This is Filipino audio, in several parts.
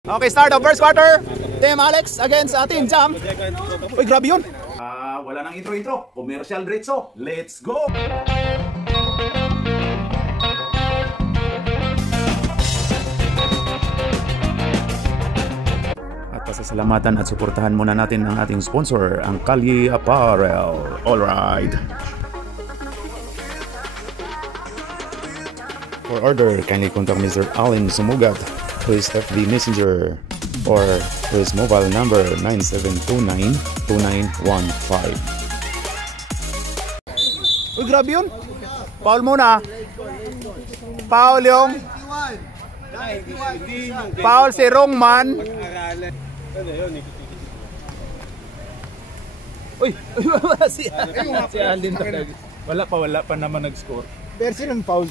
Okay, start of first quarter. Team Alex against Team Jam. Uy, grabe yun. Wala nang intro. Commercial diretso. Let's go! At pasasalamatan at suportahan muna natin ang ating sponsor, ang Kalye Apparel. Alright. For order, kindly contact Mr. Allen Sumugat to his FB Messenger or to his mobile number 9729-2915. Uy, grabe yun. Paul muna. Paul yung Paul si Rongman. Uy, wala si Alin talaga. Wala pa naman nag-score. Pero sinong Paul?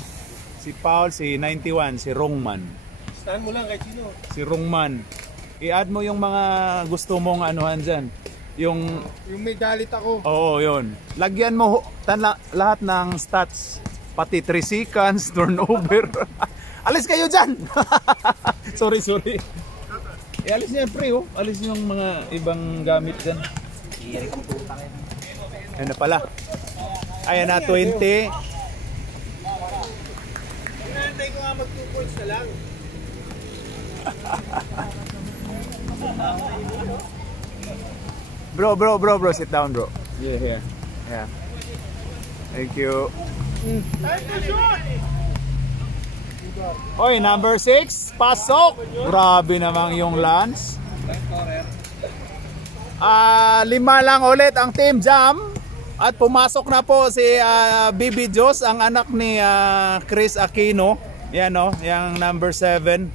Si Paul, si 91, si Rongman. Staan mo lang kahit sino. Si Rongman. I-add mo yung mga gusto mong anuhan dyan. Yung may galit ako. Oo, yun. Lagyan mo lahat ng stats. Pati 3 seconds, turnover. Alis kayo dyan! sorry. Alis niya pre, oh. Alis yung mga ibang gamit dyan. Ayan na pala. Ayan na, 20. Hinahantay ko nga mag 2 points na lang. Bro, sit down, bro. Yeah. Thank you. Oy, number 6, pasok. Grabe namang yung Lance. 5 lang ulit ang Team Jam. At pumasok na po si BB Jos, ang anak ni Chris Aquino. Yan o, yung number 7.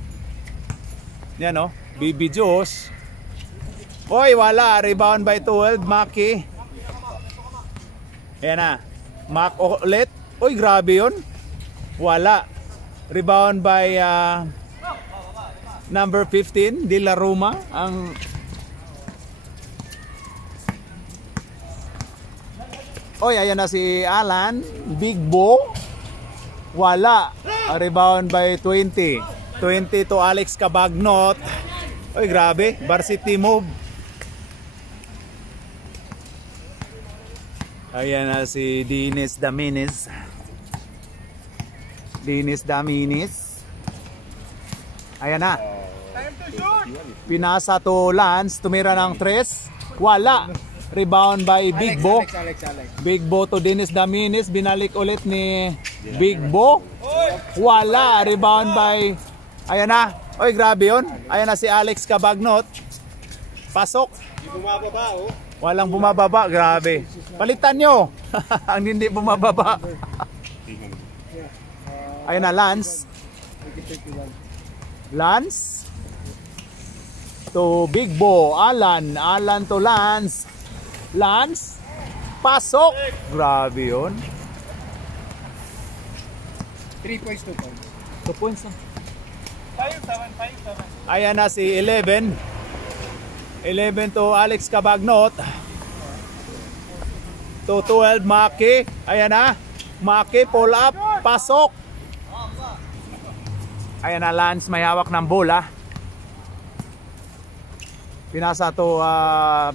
Yan o, BB Jos. Oy, wala. Rebound by 12, Maki. Yan na. Mac ulit. Oy, grabe yun. Wala. Rebound by number 15, De La Roma. Ang Oy, ayan na si Alan. Big Bo. Wala. Rebound by 20. 20 to Alex Cabagnot. Oy, grabe. Varsity move. Ayan na si Dennis Daminis. Ayan na. Pinasa to Lance. Tumira ng 3. Wala. Rebound by Big Bo. Alex. Big Bo to Dennis Daminis. Binalik ulit ni Big Bo. Wala. Rebound by... Ayan na. Oy, grabe yun. Ayan na si Alex Cabagnot. Pasok. Bumababa, oh. Walang bumababa. Grabe. Palitan nyo. Ang hindi bumababa. Ayan na, Lance. Lance. To Big Bo. Alan to Lance. Lance. Pasok. Grabe yun. 3 points, 2 points. 2 points na. 5-7. Ayan na si 11. 11 to Alex Cabagnot. To 12, Maki. Ayan na. Maki, pull up. Pasok. Ayan na, Lance. May hawak ng bola. Pinasa to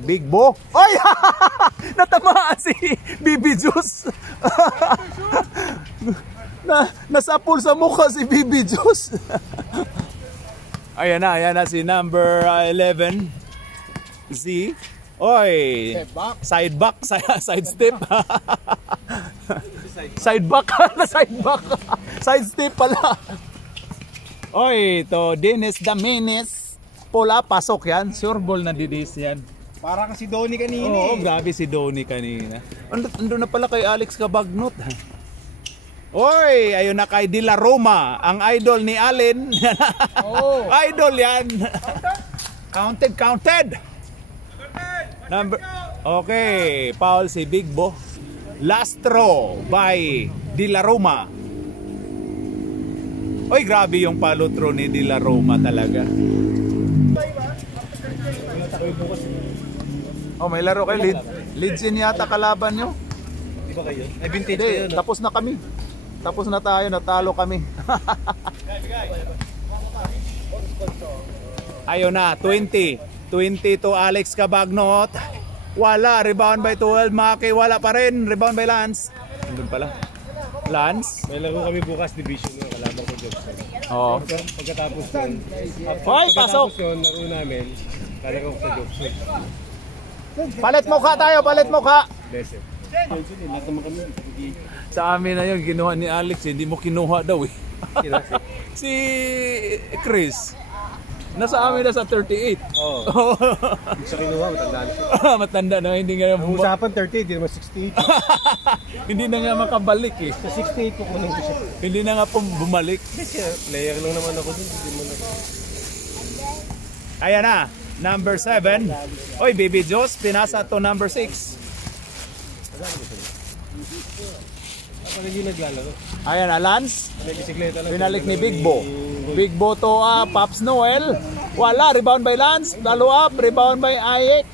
Big Bo. Ay! Natamaan si BB Juice. Nasapul sa mukha si BB Juice. Ayan na si number 11. Z. Oy. Side back. Side step. Side back. Side step pala. Oy, to Dennis Daminis. Pula, pasok yan. Sure ball na didis yan. Parang si Donnie kanina. Oo, grabe si Donnie kanina. Ando na pala kay Alex Cabagnot. Oy, ayun na kay De La Roma. Ang idol ni Allen. Oh. Idol yan. Counted. Number. Okay, Paul si Big Bo. Last throw by De La Roma. Oy, grabe yung follow through ni De La Roma talaga. Oh, may laro kayo. Leads in yata kalaban nyo. Di ba kayo? Ay, vintage kayo, no? Tapos na kami. Tapos na tayo, natalo kami. Ayun na, 20. 20 to Alex Cabagnot. Wala, rebound by 12. Maki, wala pa rin. Rebound by Lance. Andun pala. Lance. May laro kami bukas division ng kalaban ko Jobson. Oo. Pagkatapos yun, Hoy, pasok! yun, laro namin, lalaro ko sa Jobson. Palit mukha tayo, palit mukha. Desert. Lahat naman kami. Sa amin na yun, kinuha ni Alex. Hindi mo kinuha daw eh. Si Chris. Nasa amin na sa 38. Oo. Hindi siya kinuha, matanda na siya. Matanda na, hindi nga Ang usapan 30, hindi naman 68. hindi na nga makabalik eh. Sa 68 ko kunin ko siya. Hindi na nga bumalik. Kasi player lang naman ako dun. Hindi mo na. Ayan na, number 7. Oy, Baby Jos, pinasa to number 6. Ako hindi naglalaro. Ayan na, Lance. May bisikleta lang. Pinalik ni Big Bo. Big Bo to Pops Noel. Wala, rebound by Lance. Follow up, rebound by Ayek.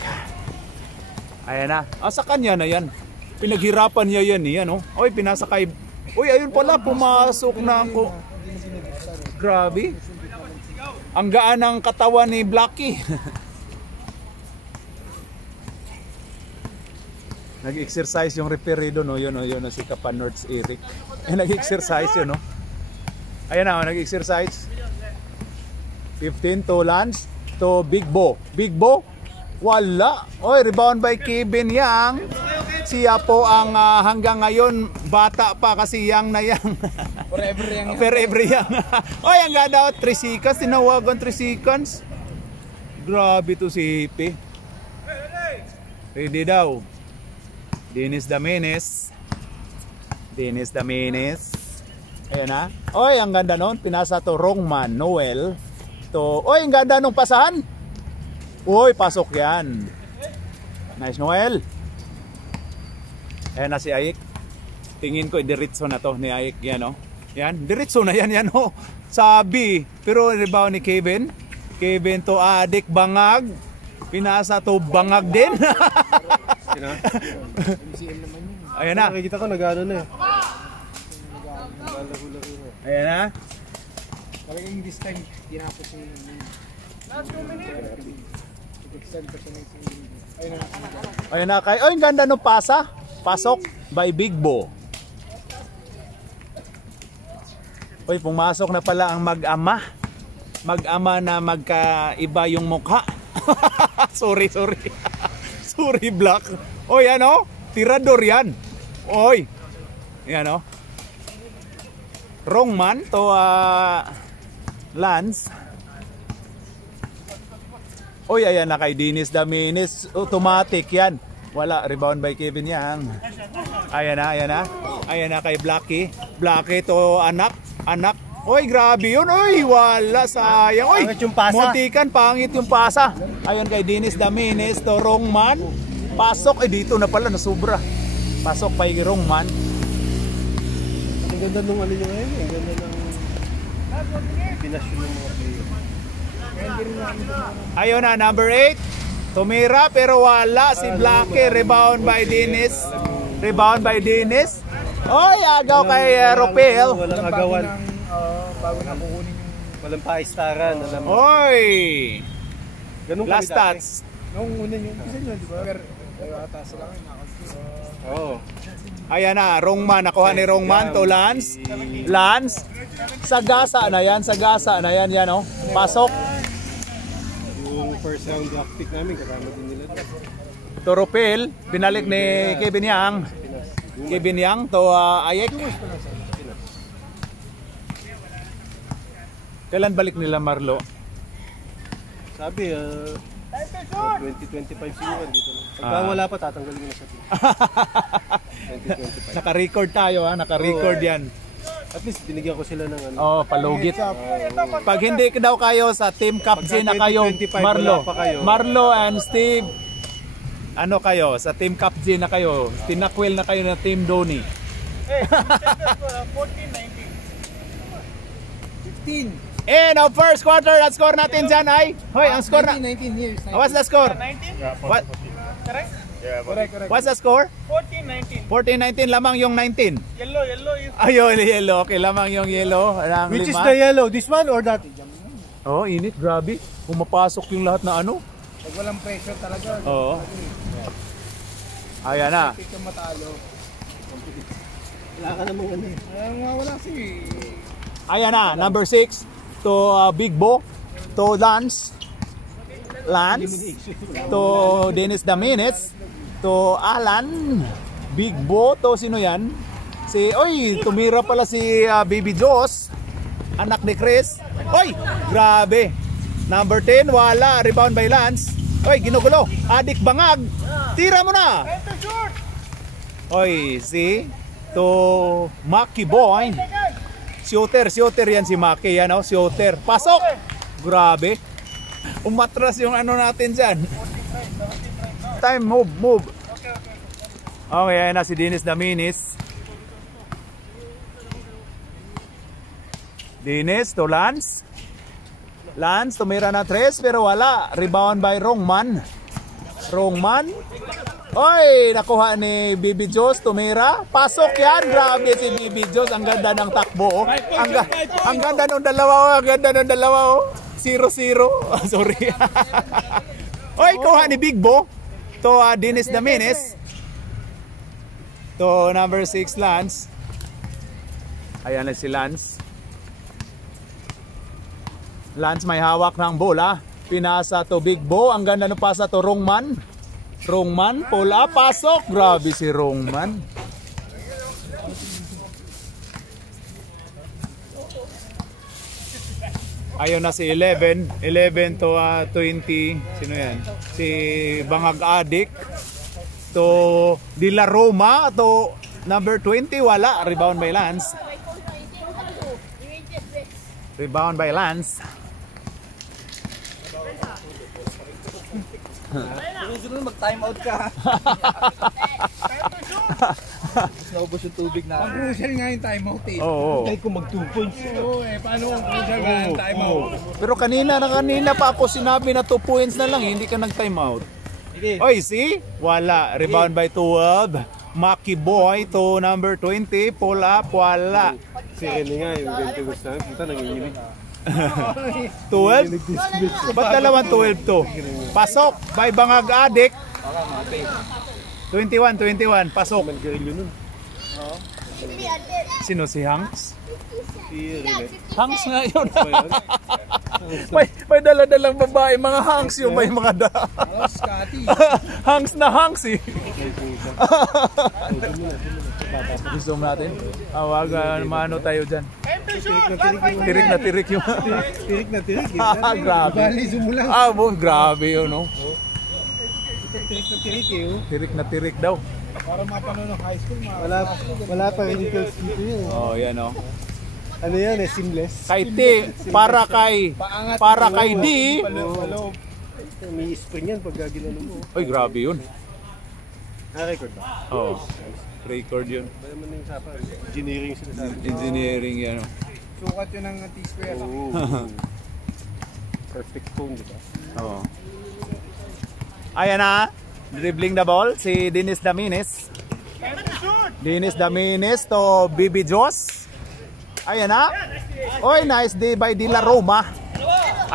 Ayan na. Sa kanya na yan. Pinaghirapan niya yan eh. Ano? Oy, pinasa kay... Uy, ayun pala, pumasok na ako. Grabe. Ang gaan ng katawan ni Blackie. Nag-exercise yung referido, no? Yun, no? Si Kapan North Eric. Nag-exercise yun, no? Ayan na, nag-exercise. 15 to Lance to Big Bo. Big Bo? Wala. Oy, rebound by Kevin Yang. Siya po ang hanggang ngayon, bata pa kasi Yang na Yang. Forever yang. Forever Yang. Oy, ang ganda, 3 seconds. Tinawagan 3 seconds. Grabe to si Hippie. Ready daw. Dennis Damenes. Dennis Damenes. Ayan na. Oy, ang ganda nun. Pinasa to Rongman Noel. Oy, ang ganda nung pasahan. Oy, pasok yan. Nice, Noel. Ayan na si Ayek. Tingin ko, diretso na to ni Ayek. Yan, no? Yan, diretso na yan, yan, no? Sabi. Pero rebound ni Kevin. Kevin to Adik Bangag. Pinasa to Bangag din. Ayan na. Nakikita ko nag-ano na eh. Ayan na. Talagang this time, tinapos yung... Ayan na kay. Oy, ang ganda nung pasa. Pasok by Big Bo. Oy, pumasok na pala ang mag-ama. Mag-ama na magkaiba yung mukha. sorry. Sorry, Black. Oy, ano? Tirador yan. Oy. Yan, no? Rongman to Lance. Oy, ayan na kay Dennis Damenes. Automatic yan. Wala, rebound by Kevin Yang. Ayan na kay Blackie. Blackie to anak. Oy, grabe yun. Oy, wala, sayang. Oy, pangit yung pasa. muntikan, pangit yung pasa. Ayan kay Dennis Damenes to Rongman. Pasok, dito na pala, nasubra. Pasok kay Rongman. Ang ganda nung ano nyo ngayon. Ang ganda ng pinasyon ng mga player. Ayun na, number 8. Tumira pero wala si Blackie. Rebound by Dennis. Oy, agaw kay Ropel. Walang agawan. Bago na kukunin yung... Walang paistaran. Oy! Ganun Last stats. Nung una yung isa nyo, di ba? Pero ata sila kayo Oo. Ayan na, Rongman. Nakuha ni Rongman to Lance. Sagasa na yan. Yan, oh. Pasok. Yung first round draft pick namin, kasama din nila. Toropel. Binalik ni Kevin Yang to Ayek. Kailan balik nila Marlo? Sabi, 2025 siguro dito na. Pagka wala pa, tatanggalin mo na sa team. 2025. Naka-record tayo, ha? Naka-record yan. At least binigyan ko sila ng ano. Oh, palugit. Pag hindi daw kayo sa Team Cup G na kayo, 2025 Marlo. wala pa kayo. Marlo and Steve, ano kayo? Sa Team Cup G na kayo. Tinakwil na kayo na Team Doni. 15. And our first quarter, ang score natin dyan ay? Hoy, ang score na... 19 years. What's the score? 19? What? Correct? Yeah, correct. What's the score? 14-19. 14-19, lamang yung 19. Yellow is... Ayun, yellow. Okay, lamang yung yellow. Which is the yellow? This one or that? Oh, init. Grabe. Pumapasok yung lahat na ano. Pag walang pressure talaga. Oo. Ayan na. Ikaw matalo. Wala ka namang ano eh. Wala si... Ayan na, number 6 to Big Bo, to Lance, to Dennis Domínguez, to Alan, Big Bo, to sino yan? Tumira pala si Baby Joss, anak ni Chris. Oy, grabe. Number 10, wala, rebound by Lance. Oy, ginugulo, Adik Bangag, tira mo na. Oy, see, to Maki Boy. Shooter yan si Maki, yan, oh, shooter. Pasok! Grabe. Umatras yung ano natin dyan. Time, move. Okay, ayan na si Dennis Domínguez. Dennis to Lance. Lance, tumira na 3 pero wala. Rebound by Rongman. Oy, nakuha ni Baby Joss, tumira. Pasok yan, grabe si Baby Joss. Ang ganda ng takbo. Ang ganda ng dalawa. 0-0. Sorry. Oy, kuha ni Big Bo. To Dennis Domínguez. To number 6, Lance. Ayan na si Lance. Lance may hawak ng bola. Pinasa to Big Bo. Ang ganda ng pasa to Rongman, pull up, pasok. Grabe si Rongman. Ayun na si 11 to 20. Sino yan? Si Bangag Adik. To De La Roma. To number 20, wala. Rebound by Lance. Sunod mag-time out ka. Naubos yung tubig na. Ang crucial nga yung time out eh. Oo. Kahit kung mag 2 points. Oo eh. Paano kung crucial nga yung time out? Pero kanina pa ako sinabi na 2 points na lang. Hindi ka nag-time out. Oy, see? Wala. Rebound by 12. Maki Boy to number 20. Pull up. Wala. Si Rene nga yung 20 gusto namin. Punta nanginginig. 12? Ba't dalawang 12 to? Pasok by Bangag Adik. 21. Pasok. Sino si Hanks? Si Rene. Hanks nga yun. may dala-dalang babae. Mga Hanks yun. May mga Hanks na Hanks eh. Gusto natin? Wag, maano tayo dyan. Tirik yung Tirik na tirik. grabe. Bali, sumulang. Grabe yun, no? Tirik na tirik eh. Tirik na tirik daw. Para mapanood ng high school. Wala pa rin details dito yun. Oh, yan, no? Ano yan eh, seamless. Kay T, para kay D. May spring yan pag ginano mo. Oy, grabe yun. Na-record ba? Oh, record yun. Ba naman yung sapa? Engineering sinasabi. Engineering yan. Sukat yun ng T-square. Perfect phone, di ba? Oh. Ayan na. Dribbling the ball si Dennis Domínguez. Dennis Domínguez to Baby Joss. Ayan na. Oy, nice day by De La Roma.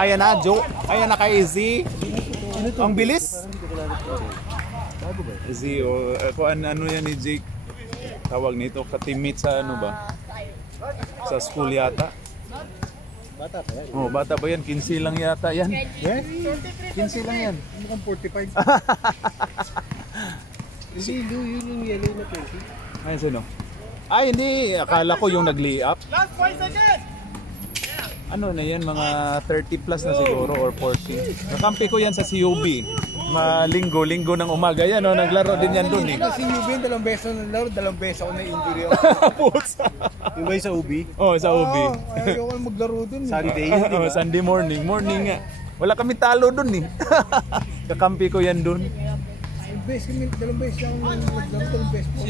Ayan na, Joe. Ayan na kay Z. Ang bilis. Z, ano yan ni Jake? Tawag nito, ka-teammate sa ano ba? Sa school yata. Bata pa yan. Oh, bata ba yan? 15 lang yata yan. Yeah? 15 lang yan. Mukhang 45. Hindi, yun yung yellow na 20. Ay, sino? Ay, hindi. Akala ko yung nag-lay-up. Last 5 seconds. Ano na yan? Mga 30 plus na siguro or 40. Nakampi ko yan sa CUB. Linggo ng umaga. Yan, no? Naglaro din yan dun eh. Si Yubin, 2 beses na nalaro, 2 beses ako na-injury ako. Pusa. Yung ba yung sa UB? Oh, sa UB. Ayoko na maglaro dun. Sunday, Oh, Sunday morning. Morning nga. Wala kami talo dun eh. Kakampi ko yan dun. 2 beses ako naglaro, 2 beses po.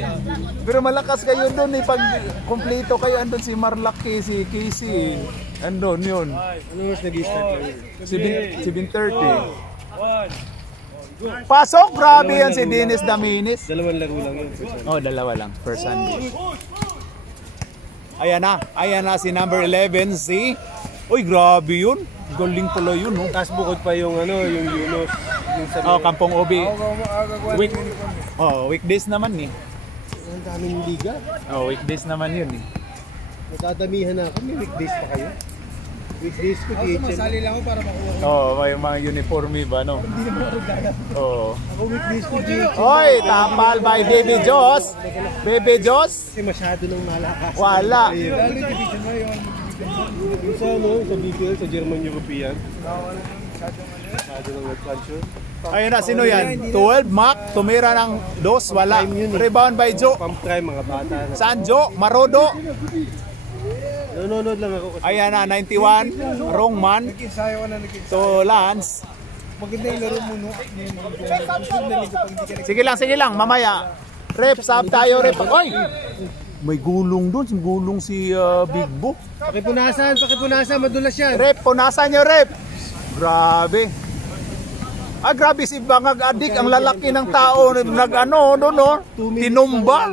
Pero malakas kayo dun eh. Pag kompleto kayo, andun si Marlaki, si Casey. Andun yun. Ano mas nag-start lang yun? 7:30. Pasok! Grabe yan si Dennis Domínguez. 2 laro lang yun. Oh, 2 lang. First Sunday. Ayan na si number 11, si. Uy, grabe yun. Galing pala yun, no? Tapos bukod pa yung ano, yung Yunus. Yung sa Oh, Kampong Obi. Weekdays naman eh. Ang daming liga. Oh, weekdays naman yun eh. Nadadamihan na ako. May weekdays pa kayo? Weekdays ko, DHL. Masali lang ako para makuha. Oo, may mga uniforme ba, no? Oo. Ako weekdays ko, DHL. Oy, tapal by Baby Jos. Baby Jos? Kasi masyado nang malakas. Wala. Lalo division mo yung Yung sa ano, sa BPL, sa German European. Masyado nang nag-function. Ayun na, sino yan? 12, Mac, tumira ng 2, wala. Rebound by Joe. Pump try, mga bata. Saan Joe? Marodo. Nanonood lang ako kasi. Ayan na, 91. Wrong man. sayo ka na naging. To Lance. Maganda yung laro mo, no? Sige lang, mamaya. Rep, sub tayo, rep. Oy! May gulong doon, gulong si Big Bo. Pakipunasan, madulas yan. Rep, punasan nyo, rep. Grabe. Ah, grabe si Bangag Adik, ang lalaki ng tao, nag-ano, doon, no? Tinumba.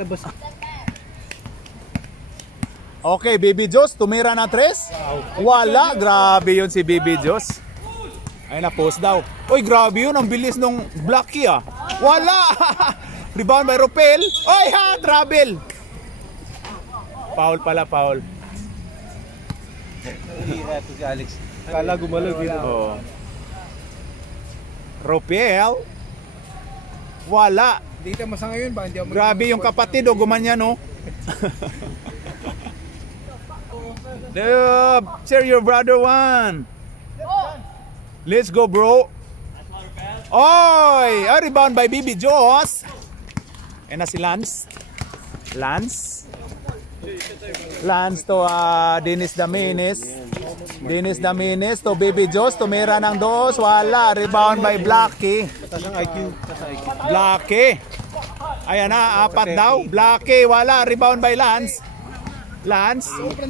Okay, Baby Jos, tumira na 3. Wala, grabe yun si Baby Jos. Ay na, post daw. Uy, grabe yun, ang bilis nung Blackie ah. Wala! Rebound by Ropel. Oy ha, travel. Foul pala, foul. Ito si Alex. Kala gumalag yun. Oh. Ropel. Wala. Hindi ka masang ngayon ba? Hindi ako Grabe yung kapatid, o gumanyan, no? Share your brother one. Let's go, bro. Oy! A rebound by Bibi Jos. Ayan na si Lance. Lance to Dennis Daminis. Dennis Daminis to Baby Jos. Tumira ng 2. Wala. Rebound by Blackie. Taas ang IQ. Blackie. Ayan na. 4 daw. Blackie. Wala. Rebound by Lance.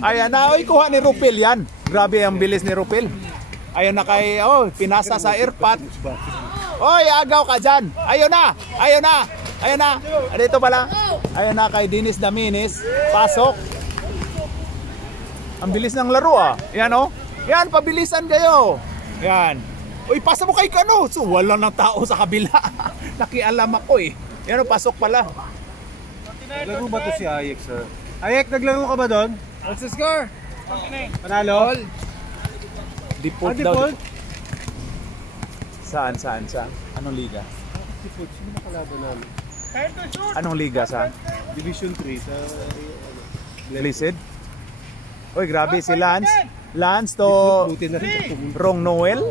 Ayan na. Oy, kuha ni Rupil yan. Grabe ang bilis ni Rupil. Ayun na kay, pinasa sa airpot. Oy, agaw ka dyan. Ayun na. Dito pala. Ayun na kay Dennis Daminis. Pasok. Ang bilis ng laro ah. Yan oh. Yan, pabilisan kayo. Yan. Uy, pasa mo kay Kano. So, wala ng tao sa kabila. Nakialam ako eh. Yan oh, pasok pala. Naglaro ba to si Ayek, sir? Ayek, naglaro ka ba doon? What's the score? Panalo? Default daw. Default? Saan? Anong liga? Default, sino ba kalaban namin? Anong liga sa? Division 3 sa... Blessed? Uy, grabe si Lance. Lance to Buti na rin sa Rong Noel.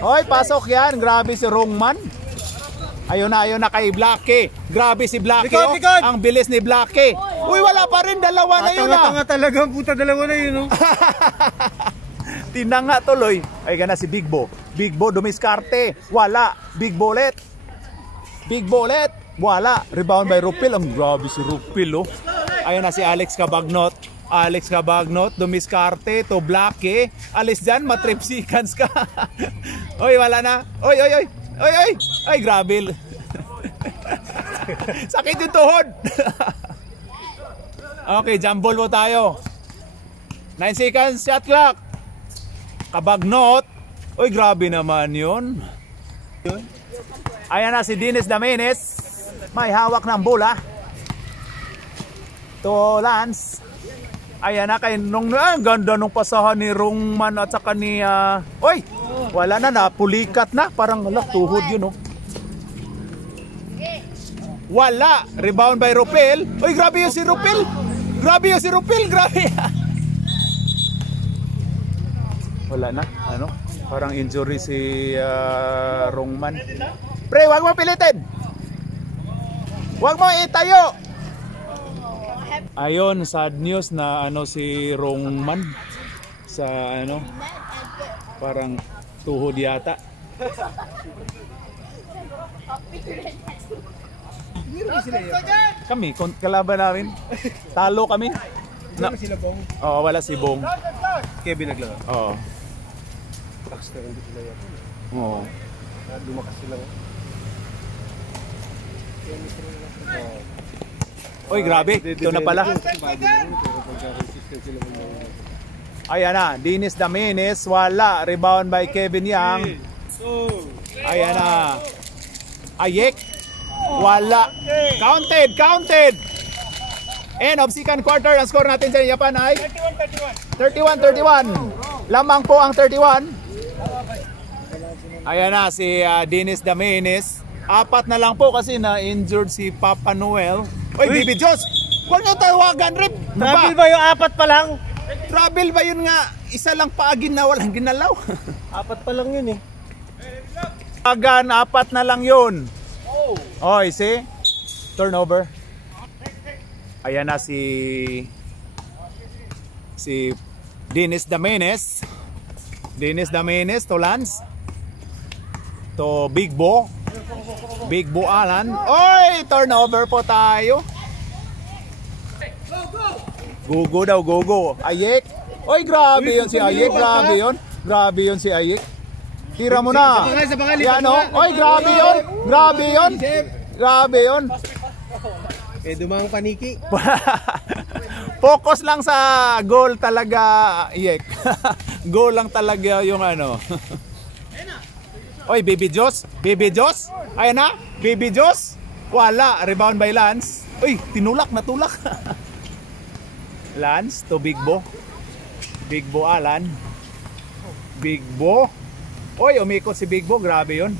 Oy, pasok yan. Grabe si Rongman. Ayun na kay Blackie. Grabe si Blackie. Likod! Ang bilis ni Blackie. Uy, wala pa rin. Dalawa na yun ah. Tanga talaga, puta, dalawa na yun, no? Tinanga tuloy. Ay, gana si Big Bo. Big Bo dumiskarte. Wala. Big Bullet. Wala. Rebound by Rupil. Ang grabe si Rupil, oh. Ayun na si Alex Cabagnot. Dumiskarte to Blackie. Alis dyan, matrip seconds ka. Oy, wala na. Oy. Ay, grabe. Sakit yung tuhod. Okay, jumble mo tayo. 9 seconds, shot clock. Cabagnot. Oy, grabe naman yun. Ayan na si Dennis Daminis. May hawak ng bola. To Lance. Ayan na kay nung ganda nung pasahan ni Rongman at saka ni oy, wala na, napulikat na. Parang tuhod yun, oh. Wala. Rebound by Ropel. Oy, grabe yung si Ropel. Grabe. Wala na. Ano? Parang injury si Rongman. Pre, wag mo pilitin. Wag mo itayo. Ayon, sad news na si Rongman sa parang tuhod yata. Kami, kalaban namin. Talo kami. Wala si Bong. Kevin naglaro. Oo. Baxter hindi sila yata. Oo. Lumakas sila. Oy, grabe. Ito na pala. Ayan na, Dennis Daminis, wala. Rebound by Kevin Yang. Ayan na. Ayek, wala. Counted. End of second quarter, ang score natin sa Japan ay 31-31. Lamang po ang 31. Ayan na si Dennis Daminis. 4 na lang po kasi na-injured si Papa Noel. Oy, Bibi Diyos! Huwag nyo tawagan, Rip! Travel ba yung 4 pa lang? Travel ba yun nga? Isa lang paagin na walang ginalaw. 4 pa lang yun eh. Agan, 4 na lang yun. Oy, see? Turnover. Ayan na si Dennis Daminis. Dennis Daminis to Lance. To Big Bo. Big Bo Alan. Oy, turnover po tayo. Gugo daw, gugo. Ayek. Oy, grabe yun si Ayek. Grabe yun si Ayek. Tira mo na. Yan o. Oy, grabe yun. Dumang paniki. Focus lang sa goal talaga, Ayek. Goal lang talaga yung ano. Oy, Baby Diyos. Ayan na, Baby Diyos. Wala, rebound by Lance. Uy, natulak. Lance to Big Bo. Big Bo Alan. Big Bo. Oy, umikot si Big Bo, grabe yun.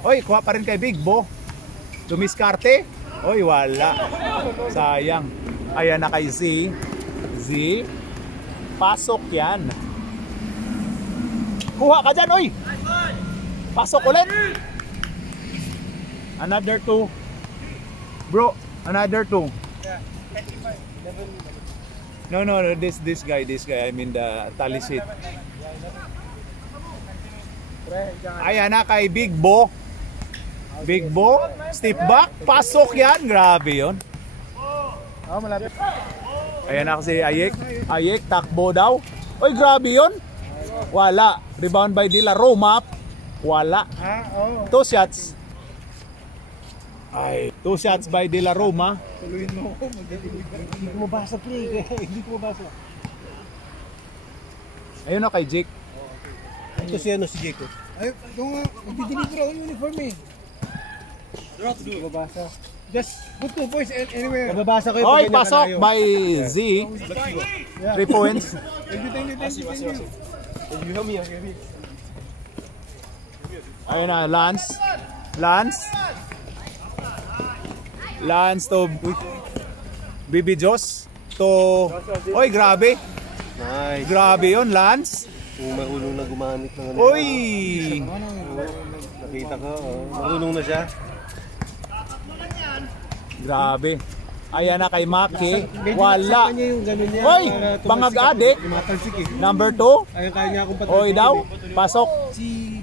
Oy, kuha pa rin kay Big Bo. Dumiskarte. Oy, wala. Sayang. Ayan na kay Z. Pasok yan. Kuha ka dyan, oy. Pasok ulit. Another 2. Bro, another 2. No, this guy. I mean the tally sheet. Ayan na kay Big Bo. Step back, pasok yan. Grabe yun. Malapit. Ayan na kasi Ayek, takbo daw. Oy, grabe yun. Wala. Rebound by De La Roma. Wala. 2 shots. Ay, 2 shots by De La Roma. Tuloyin mo ako. Hindi ko mabasa pre. Hindi ko mabasa. Ayun na kay Jake. Ito si Jake. Ay, ito nga. Magdi-deliver ako yung uniform eh. Hindi ko mabasa. Just put 2 points anywhere. Nababasa ko yung Oy, pag ganyan pasok kalayo. by Z. 3 points. Thank you. Ayun na, Lance to Bibi Diyos. Oy, grabe. Nice. Grabe yun, Lance. Kung marunong na gumanit ng ano. Oy! Nakita ko. Marunong na siya. Grabe. Ayan na kay Maki. Wala. Wala. Yung ganun niya. Oy! Bangag adik. Number 2. Ayun kaya niya akong Oy daw. Pasok. Si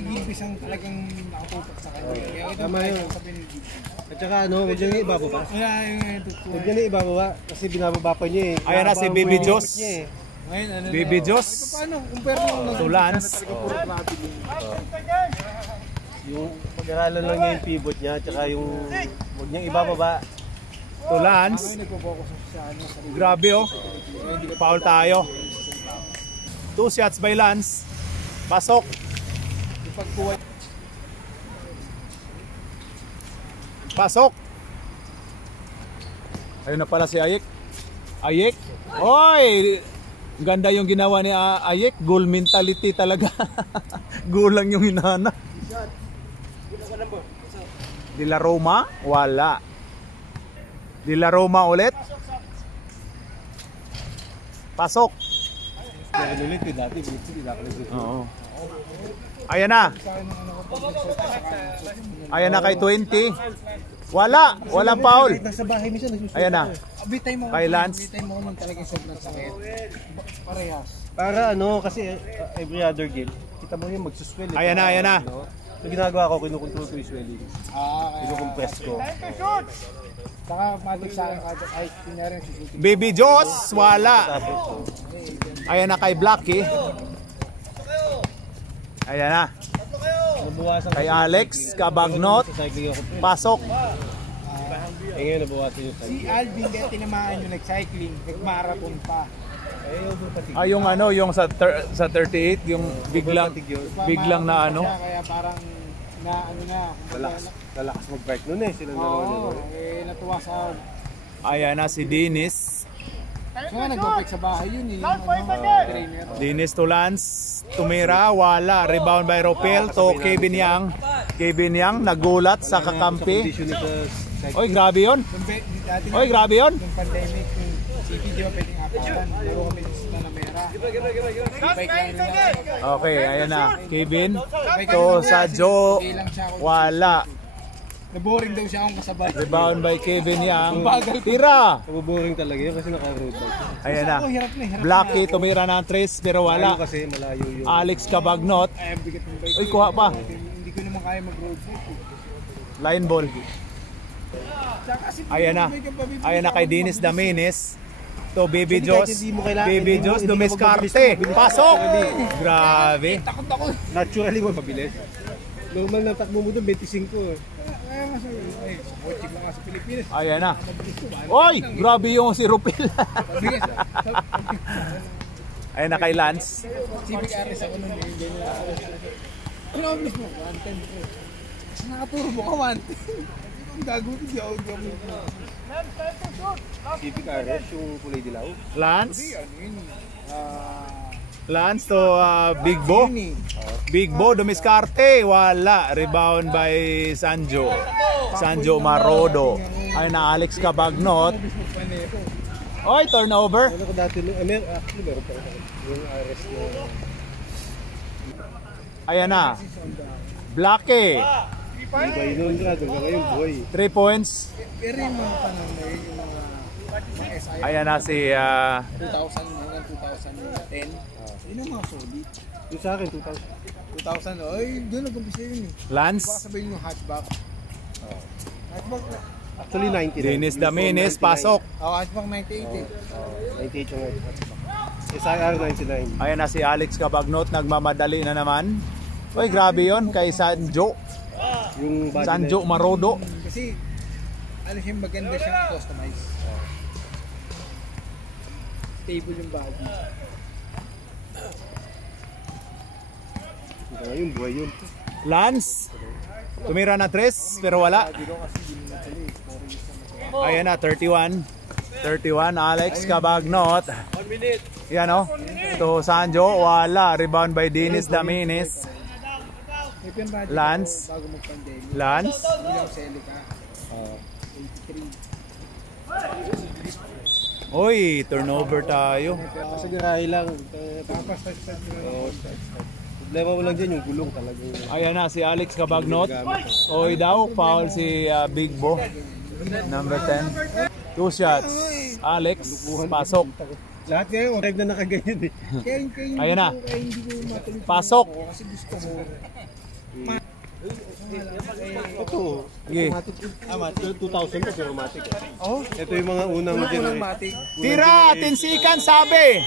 Gilbis ang talagang nakatutok sa kanya. Kaya ito Tama yun. sabi ni Gilbis. At saka ano, huwag niya ibababa. Wala yung tutuwa. Huwag niya ibababa. Kasi binababa pa niya eh. Ayan na si Bibi Diyos. Ngayon, ano Bibi Diyos. paano? Compare mo To Lance. Yung pag-aralan lang niya yung pivot niya. At saka yung huwag niya ibababa. To Lance. nagpo-focus sa ano sa Grabe oh. Foul tayo. 2 shots by Lance. Pasok. pagkuha. Pasok. Ayun na pala si Ayek. Oy! Ganda yung ginawa ni Ayek. Goal mentality talaga. Goal lang yung hinana. De La Roma? Wala. De La Roma ulit. Pasok. Oo. Ayan na. Ayan na kay 20. Walang foul. Nasa bahay niya siya. Ayan na. Bitay mo. Kay Lance. Bitay mo naman talagang sobrang sakit. Parehas. Para ano, kasi every other game, kita mo yung magsuswell. Ayan na. Ang ginagawa ko, kinukontrol ko yung swelling. Kinukompress ko. Saka matik sa akin kada ay kunyari si shooting. Baby Diyos, wala. Ayan na kay Blacky. Ayan na. Nabuwasan Kay Alex, Kabagnot. cycling ako. Pasok. Ngayon nabuwasan yung Si Alvin kaya tinamaan yung nag-cycling, nag-marathon pa. over fatigue. Yung ano, yung sa 38, yung biglang na ano. Kaya parang na ano na. Lalakas mag-bike nun eh. Silang Oo, natuwa sa... Ayan na si Dennis. So nga nag-bike sa bahay yun eh. Trainer. Dennis to Lance. Tumira, wala. Rebound by Ropel to Kevin Yang. Kevin Yang nagulat sa kakampi. Oy, grabe yun. Oy, grabe yun. Yung pandemic, yung city di ba pwedeng apatan. Pero kami sa Namera. Bike lang nila. Okay, ayan na. Kevin to Sadjo. Wala. Naboring daw siya akong kasabay. Rebound by Kevin Yang. Tira. Naboboring talaga yun kasi naka-road bike. Ayan na. Hirap na, hirap. Blacky tumira ng 3 pero wala. Kasi malayo yung... Alex Cabagnot. Ay, ang bigat ng bike. Uy, kuha pa. Hindi ko naman kaya mag-road bike. Line ball. Tsaka kasi Ayan na. Ayan na kay Dennis Daminis. To Baby Jos. Baby Jos Dumiscarte. Pasok. Grabe. takot ako. Naturally mo mabilis. Normal na takbo mo doon 25 eh. Kaya nga sa kotse ko nga sa Pilipinas. Ayan na. Oy, grabe yung si Rupil. Mabigat. Ayan na kay Lance. Civic Aris ako nun eh. Ganyan ako. Ano ang bilis mo? 110. Kasi nakaturbo ka 110. Ang gago ko di ako. Civic RS yung kulay dilaw. Lance. Ano yun? Lance to Big Bo. Big Bo Dumiscarte. Wala. Rebound by Sanjo. Sanjo Marodo. Ayan na Alex Cabagnot. Oy, turnover. Ano ko dati, actually meron pa ako. Yung RS na... Ayan na. Blacky. Buhay nun ka, doon ka ngayon, buhay. 3 points. Pero yung mga panahon na yun, yung mga SI Ayan na si 2000 hanggang 2010. Yun ang mga solid. Yung sa akin, 2000, ay doon nag-umpisa yun eh. Baka Lance. sabihin yung hatchback. Hatchback, actually 99. Dennis Daminis. Pasok. hatchback 98 eh. 98 yung SIR 99. Ayan na si Alex Cabagnot. Nagmamadali na naman. Uy, grabe yon kay Sanjo. Yung body Sanjo Marodo. Kasi, ano siya, maganda siyang customize. Stable yung body. Yung buhay yun. Lance. Tumira na 3 pero wala. Ayan na 31. 31 Alex Cabagnot. 1 minute. Yan o. To Sanjo. Wala. Rebound by Dennis Daminis. Lance. Bago mag-pandemic. Lance. Hindi lang Celica. 83. Uy, turnover tayo. Kasi garahe lang. Tapos, Problema mo lang dyan yung gulong talaga. Ayan na si Alex Cabagnot. Oy daw. Foul si Big Bo. Number 10. 2 shots. Alex. Pasok. Lahat ngayon, drive na nakaganyan eh. Ayan na. Hindi ko matuloy. Pasok. Kasi gusto ko. Ito. Sige. Automatic. 2000 pa, automatic. Oh? Ito yung mga unang Automatic. Tira. Tinsikan sabi.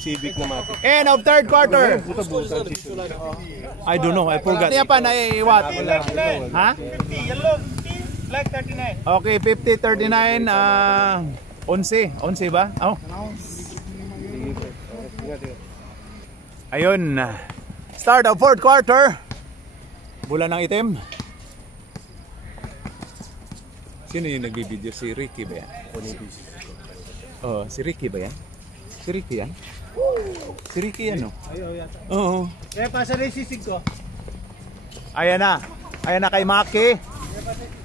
Civic na matic. End of third quarter. Buta-buta. I don't know. I forgot. Kaya pa na what? Ha? Yellow, black 39. Okay, 50-39. 11 ba? Oh. Ayun. Start of fourth quarter. Bulan ng itim. Sino yung nagbibideo? Si Ricky ba yan? Oh, si Ricky ba yan? Si Ricky yan? Si Ricky yan, no? Oo. Kaya pasa rin sisig ko. Ayan na. Ayan na kay Maki.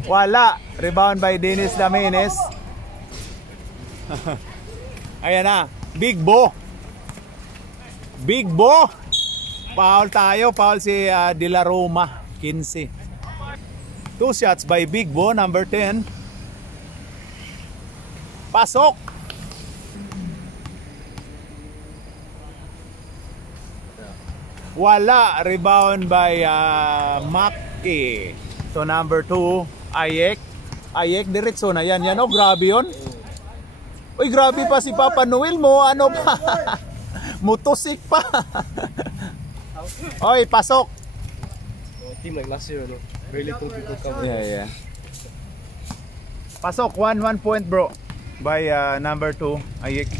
Wala. Rebound by Dennis Daminis. Ayan na. Big Bo. Big Bo. Foul tayo. Foul si De La Roma. 15. 2 shots by Big Bo. Number 10. Pasok. Wala. Rebound by Maki. So number 2, Ayek. Ayek, diretso na yan. Yan, oh, grabe yun. Uy, grabe pa si Papa Noel mo. Ano pa? Mutosik pa. Oy, pasok. Team like last year, no? Barely 2 people come. Yeah. Pasok, 1 point bro. By number 2, Ayek.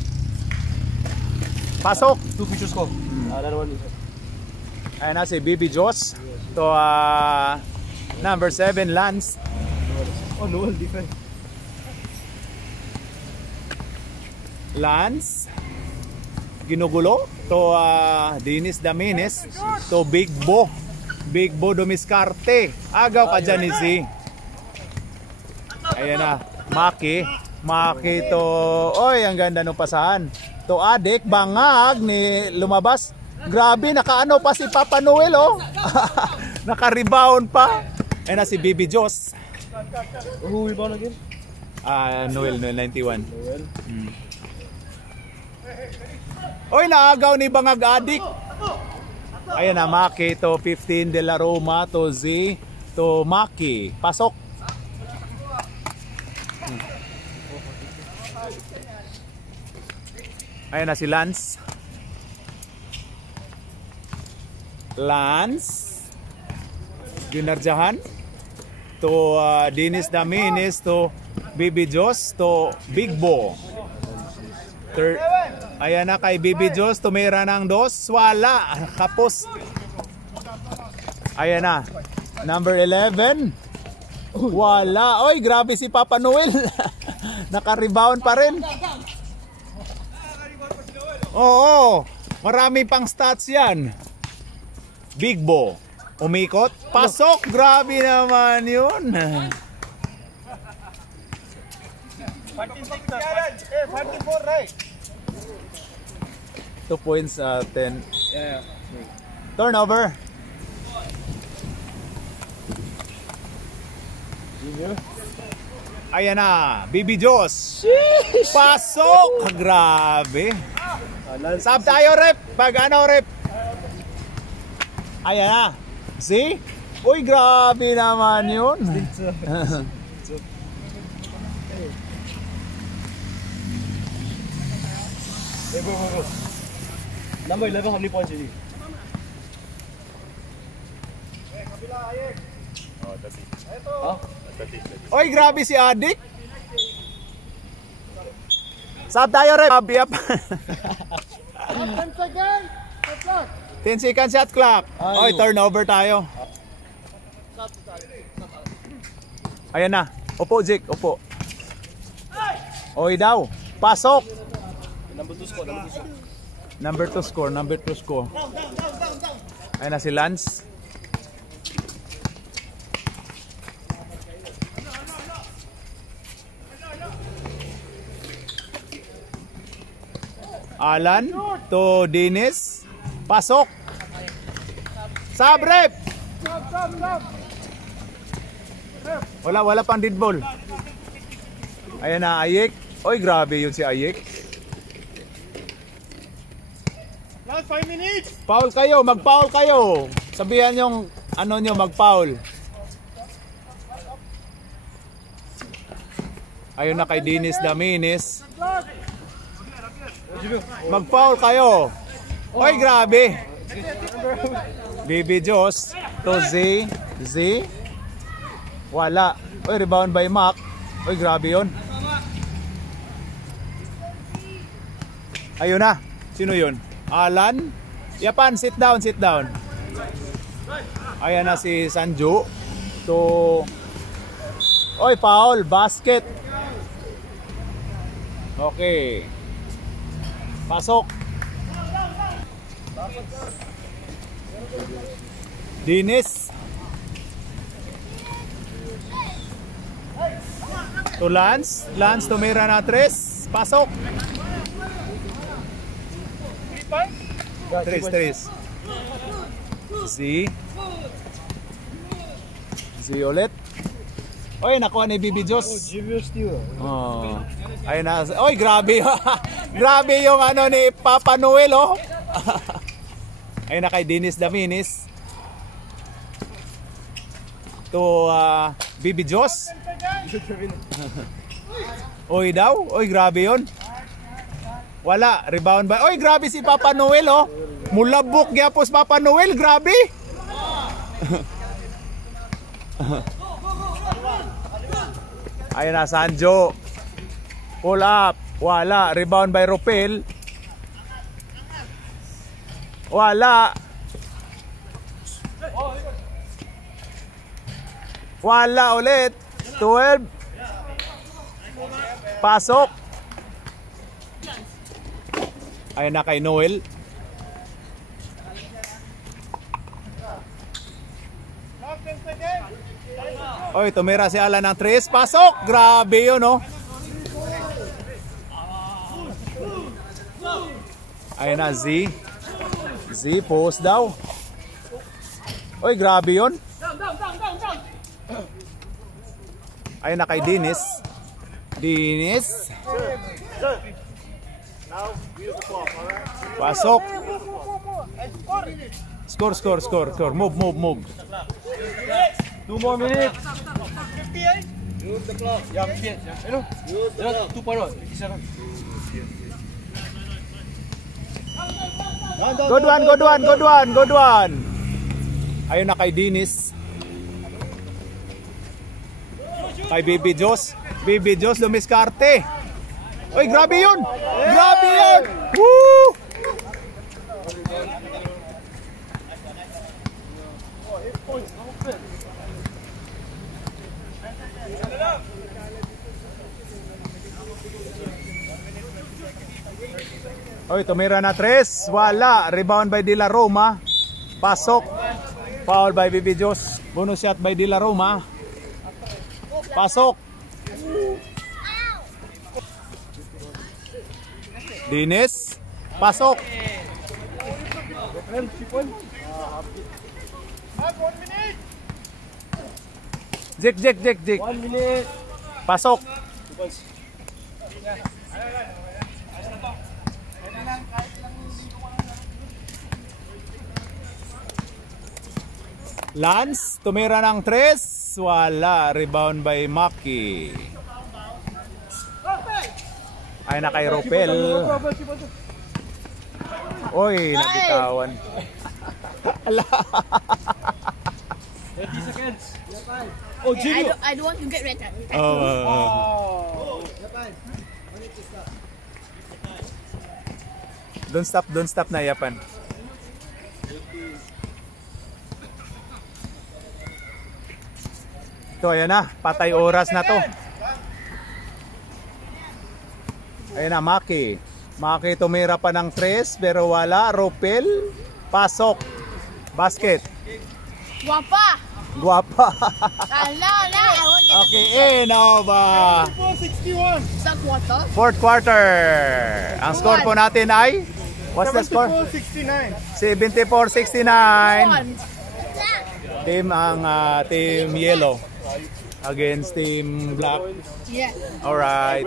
Pasok. 2 pictures ko. Dalawa nito. Ayan na si Bibi Jos. To number 7, Lance. Oh, no, different. Lance. Ginugulo. To Dennis Damines. To Big Bo. Big Bo Dumiscarte. Agaw ka dyan ni Z. Ayan na. Maki to. Oy, ang ganda ng pasahan. To Adik, bangag ni lumabas. Grabe, nakaano pa si Papa Noel, oh. Naka-rebound pa. Ayan na si Bibi Jos. Who rebound again? Noel 91. Noel. Oy, naagaw ni Bangag Adik. Ayan na, Maki to 15 de la Roma to Z to Maki. Pasok. Ayan na si Lance. Ginarjahan to Dennis Damines to Bibi Jos to Big Bo. Ayan na kay Bibi Jos, tumira ng 2, wala, kapos. Ayan na, number 11, wala. Oy, grabe si Papa Noel. Naka-rebound pa rin. Oo, marami pang stats yan. Big Bo, umikot, pasok, grabe naman yun. 44, right? 2 points, 10. Yeah. Turnover. Ayan na, Bibi Jos. Pasok! Grabe. Sab tayo, rep. Pag ano, rep. Ayan na. See? Uy, grabe naman yun. Go. Number 11, how many points did he? Oy, grabe si Adik. Sab tayo, rep. Biap. 10 seconds shot clock. Oy, turnover tayo. Ayan na. Upo, Jake. Upo. Oy daw. Pasok. Number 2 score. Ayan na si Lance. Alan to Dennis. Pasok. Sabrep. Wala pang dead ball. Ayan na Ayek. Oy, grabe yun si Ayek. Last 5 minutes. Foul kayo, mag-foul kayo. Sabihan yung ano nyo, mag-foul. Ayun na kay Dennis Damines. Mag-foul kayo. Oy, grabe. Bibi Jos to Z. Wala. Oy, rebound by Mac. Oy, grabe yun. Ayun na. Sino yun? Alan. Yapan, sit down. Ayan na si Sanju. To oy, foul, basket. Okay. Pasok. Dennis. To Lance tumira na 3. Pasok. 3. Z ulit. Oy, nakuha ni Bibi Jos. Oh. Ayun na. Oy, grabe. Grabe yung ano ni Papa Noel, oh. Ayun na kay Dennis Damines. To Bibi Jos. Oy daw. Oy, grabe yun. Wala. Rebound ba? Oy, grabe si Papa Noel, oh. Mulabok gyapos Papa Noel. Grabe. Ayun na, Sanjo. Pull up. Wala. Rebound by Ropel. Wala. Wala ulit. 12. Pasok. Ayun na kay Noel. Oy, tumira si Alan ng 3. Pasok. Grabe yun, no? Ayun na, Z. Z, post daw. Oy, grabe yun. Ayun na kay Dennis. Dennis. Pasok. Score. Move. 2 more minutes. 58. Move the clock. Yeah, 58. Ano? Use the clock. 2 pa ron. Good one. Ayun na kay Dennis. Kay Bibi Jos. Bibi Jos lumiskarte. Oy, grabe yun. Woo! Oy, tumira na 3. Wala. Rebound by De La Roma. Pasok. Foul by Bibi Jos. Bonus shot by De La Roma. Pasok. Dennis. Pasok. Jek. 1 minute. Pasok. Lance, tumira ng 3. Wala. Rebound by Maki. Ay na kay Ropel. Oy, nabitawan. 30 seconds. Oh, Jimmy. I don't want to get red card. Don't stop na Yapan. Ito, ayan na. Patay oras na to. Ayan na, Maki. Maki tumira pa ng 3 pero wala. Ropel. Pasok. Basket. Guapa. Ala, I won't get Okay, ba? 461. sa quarter. Fourth quarter. Ang score po natin ay? What's the score? 74-69. 74-69. Team Yellow against Team Black. Yeah. Alright.